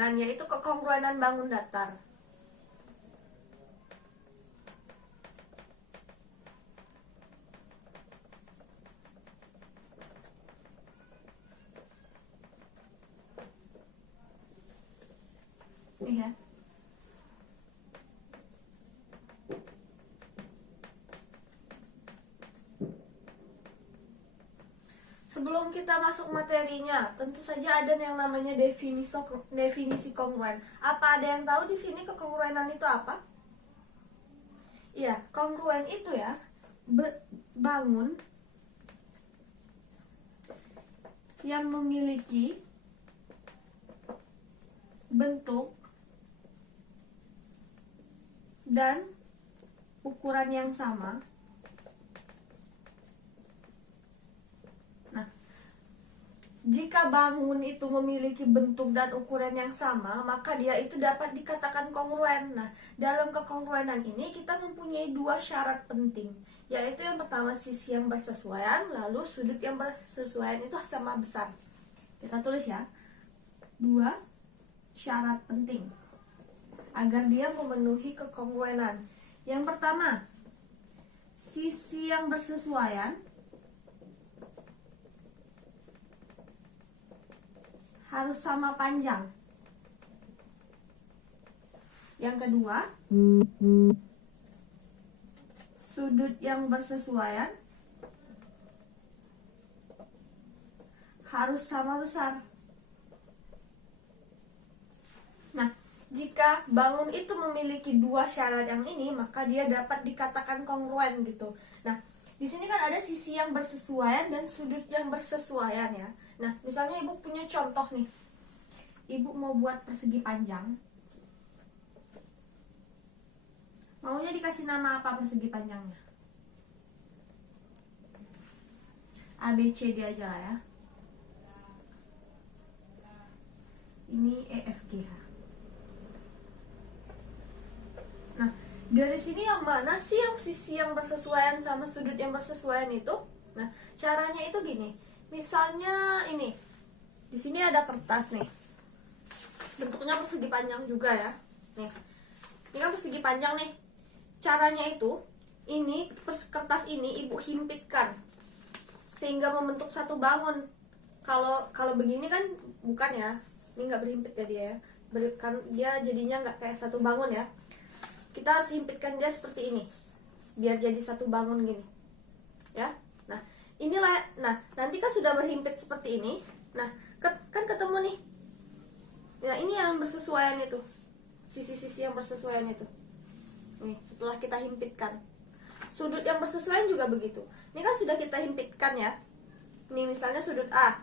kekongruenan, yaitu kekongruenan bangun datar. Nih ya. Sebelum kita masuk materinya, tentu saja ada yang namanya definisi kongruen. Apa ada yang tahu di sini kekongruenan itu apa? Iya, kongruen itu ya, bangun yang memiliki bentuk dan ukuran yang sama. Nah, jika bangun itu memiliki bentuk dan ukuran yang sama, maka dia itu dapat dikatakan kongruen. Nah, dalam kekongruenan ini kita mempunyai dua syarat penting, yaitu yang pertama sisi yang bersesuaian, lalu sudut yang bersesuaian itu sama besar. Kita tulis ya, dua syarat penting agar dia memenuhi kekongruenan. Yang pertama, sisi yang bersesuaian harus sama panjang. Yang kedua, sudut yang bersesuaian harus sama besar. Nah, jika bangun itu memiliki dua syarat yang ini, maka dia dapat dikatakan kongruen gitu. Nah, di sini kan ada sisi yang bersesuaian dan sudut yang bersesuaian ya. Nah, misalnya ibu punya contoh nih. Ibu mau buat persegi panjang. Maunya dikasih nama apa persegi panjangnya? ABCD aja lah ya. Ini EFGH. Nah, dari sini yang mana sih yang sisi yang bersesuaian sama sudut yang bersesuaian itu? Nah, caranya itu gini. Misalnya ini, di sini ada kertas nih, bentuknya persegi panjang juga ya. Nih, ini kan persegi panjang nih. Caranya itu, ini kertas ini ibu himpitkan sehingga membentuk satu bangun. Kalau begini kan bukan ya, ini nggak berhimpit ya dia ya. Dia jadinya nggak kayak satu bangun ya. Kita harus himpitkan dia seperti ini, biar jadi satu bangun gini, ya. Inilah, nanti kan sudah berhimpit seperti ini. Nah, kan ketemu nih. Nah, ini yang bersesuaian itu. Sisi-sisi yang bersesuaian itu. Nih, setelah kita himpitkan. Sudut yang bersesuaian juga begitu. Ini kan sudah kita himpitkan ya. Ini misalnya sudut A.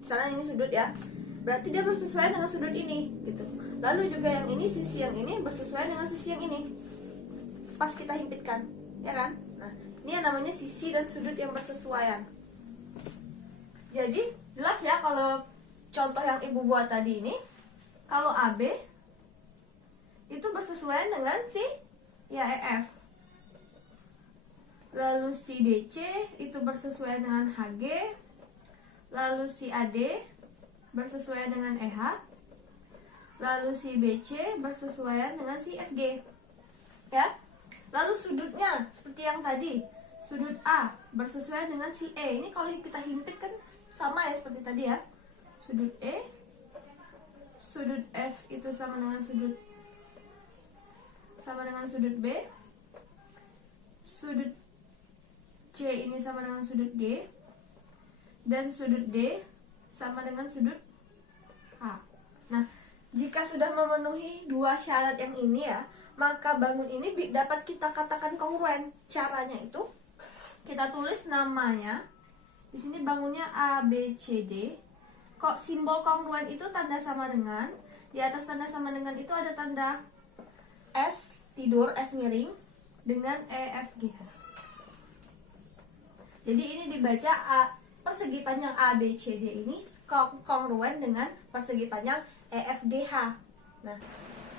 Misalnya ini sudut ya. Berarti dia bersesuaian dengan sudut ini, gitu. Lalu juga yang ini, sisi yang ini bersesuaian dengan sisi yang ini. Pas kita himpitkan, ya kan? Nah, ini yang namanya sisi dan sudut yang bersesuaian. Jadi jelas ya kalau contoh yang ibu buat tadi ini, kalau AB itu bersesuaian dengan si ya EF. Lalu si DC itu bersesuaian dengan HG. Lalu si AD bersesuaian dengan EH. Lalu si BC bersesuaian dengan si FG. Ya. Lalu sudutnya seperti yang tadi, sudut A bersesuaian dengan si E. Ini kalau kita himpit kan sama ya seperti tadi ya. Sudut E, sudut F itu sama dengan sudut B. Sudut C ini sama dengan sudut G. Dan sudut D sama dengan sudut A. Nah, jika sudah memenuhi dua syarat yang ini ya, maka bangun ini dapat kita katakan kongruen. Caranya itu kita tulis namanya. Di sini bangunnya A, B, C, D. Kok simbol kongruen itu tanda sama dengan? Di atas tanda sama dengan itu ada tanda S tidur, S miring dengan E, F, G, H. Jadi ini dibaca persegi panjang A, B, C, D ini kongruen dengan persegi panjang E, F, D, H. Nah,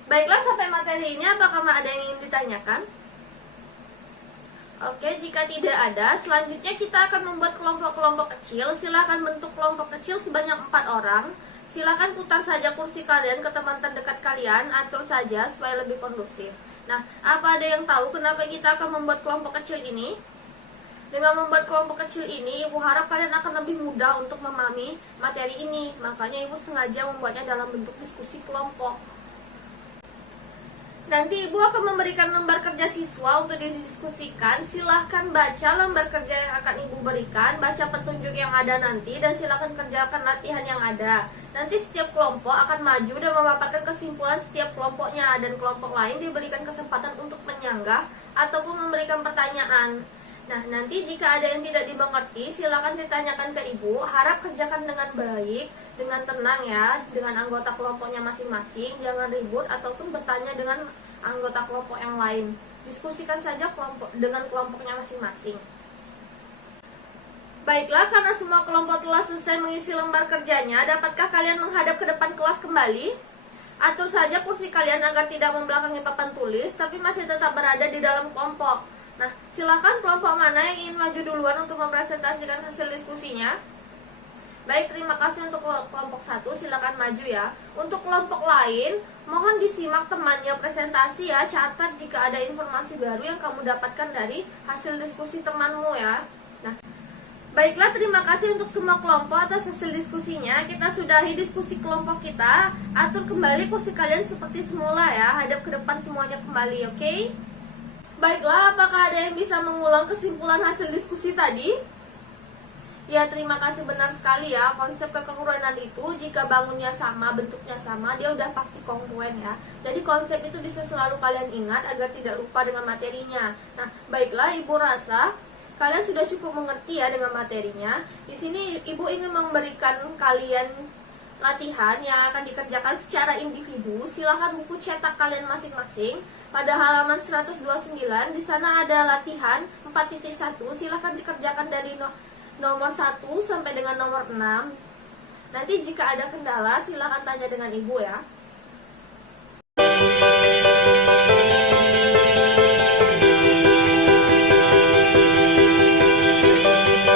baiklah, sampai materi ini apakah ada yang ingin ditanyakan? Oke, jika tidak ada, selanjutnya kita akan membuat kelompok-kelompok kecil. Silakan bentuk kelompok kecil sebanyak 4 orang. silakan putar saja kursi kalian ke teman terdekat kalian, atur saja supaya lebih kondusif. Nah, apa ada yang tahu kenapa kita akan membuat kelompok kecil ini? Dengan membuat kelompok kecil ini, Ibu harap kalian akan lebih mudah untuk memahami materi ini. Makanya Ibu sengaja membuatnya dalam bentuk diskusi kelompok. Nanti Ibu akan memberikan lembar kerja siswa untuk didiskusikan. Silahkan baca lembar kerja yang akan Ibu berikan, baca petunjuk yang ada nanti, dan silahkan kerjakan latihan yang ada. Nanti setiap kelompok akan maju dan memaparkan kesimpulan setiap kelompoknya, dan kelompok lain diberikan kesempatan untuk menyanggah ataupun memberikan pertanyaan. Nah, nanti jika ada yang tidak dimengerti, silakan ditanyakan ke Ibu. Harap kerjakan dengan baik, dengan tenang ya, dengan anggota kelompoknya masing-masing. Jangan ribut ataupun bertanya dengan anggota kelompok yang lain. Diskusikan saja dengan kelompoknya masing-masing. Baiklah, karena semua kelompok telah selesai mengisi lembar kerjanya, dapatkah kalian menghadap ke depan kelas kembali? Atur saja kursi kalian agar tidak membelakangi papan tulis, tapi masih tetap berada di dalam kelompok. Nah, silakan kelompok mana yang ingin maju duluan untuk mempresentasikan hasil diskusinya. Baik, terima kasih untuk kelompok 1, silakan maju ya. Untuk kelompok lain, mohon disimak temannya presentasi ya. Catat jika ada informasi baru yang kamu dapatkan dari hasil diskusi temanmu ya. Nah, baiklah, terima kasih untuk semua kelompok atas hasil diskusinya. Kita sudahi diskusi kelompok kita. Atur kembali kursi kalian seperti semula ya. Hadap ke depan semuanya kembali, oke? Baiklah, apakah ada yang bisa mengulang kesimpulan hasil diskusi tadi? Ya, terima kasih, benar sekali ya. Konsep kekongruenan itu jika bangunnya sama, bentuknya sama, dia udah pasti kongruen ya. Jadi konsep itu bisa selalu kalian ingat agar tidak lupa dengan materinya. Nah, baiklah, Ibu rasa kalian sudah cukup mengerti ya dengan materinya. Di sini Ibu ingin memberikan kalian latihan yang akan dikerjakan secara individu. Silahkan buku cetak kalian masing-masing. Pada halaman 129 di sana ada latihan 4.1. Silahkan dikerjakan dari nomor 1 sampai dengan nomor 6. Nanti jika ada kendala silahkan tanya dengan Ibu ya.